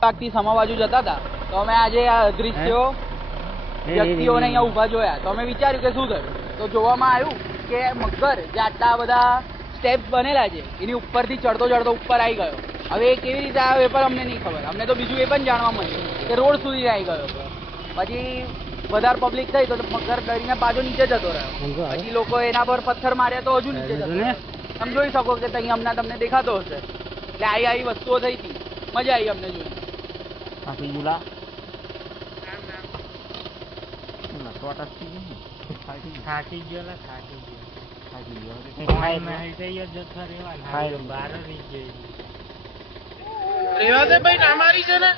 પાકથી સમા બાજુ જતા હતા તો અમે આજે આ દૃશ્યો વ્યક્તિઓને અહીંયા ઊભા જોયા તો અમે વિચાર્યું કે શું થયું તો જોવામાં આવ્યું કે મગર જે આટલા બધા સ્ટેપ્સ બનેલા છે એની ઉપરથી ચડતો ચડતો ઉપર આવી ગયો. હવે એ કેવી રીતે આવ્યો એ પણ અમને નહીં ખબર. અમને તો બીજું એ પણ જાણવા મળ્યું કે રોડ સુધી આવી ગયો. પછી વધારે પબ્લિક થઈ તો મગર ડરીને પાછો નીચે જતો રહ્યો. પછી લોકો એના પર પથ્થર માર્યા તો હજુ નીચે જતો. તમે જોઈ શકો કે ત્યાં હમણાં તમને દેખાતો હશે. એટલે આવી વસ્તુઓ થઈ હતી. મજા આવી અમને જોઈ. થાકી ગયો ને થાકી ગયો રેવા દે ભાઈ ના મારી છે ને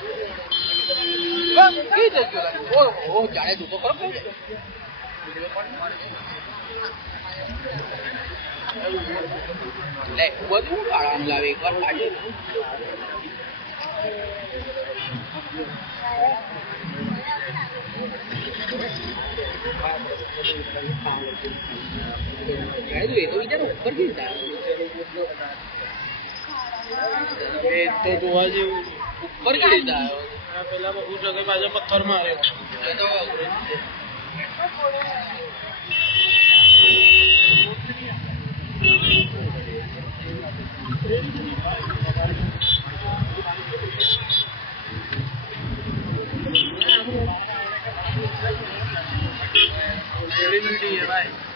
જાણે તું તો ખરો બધું કાળાનું લાવે એક વાર કાઢે એ તો વિચાર ઉપર થી જોવા જેવું ઉપર કેવી રીતે પેલા બહુ શકે પાછો પથ્થર મારે सेलिब्रिटी है भाई.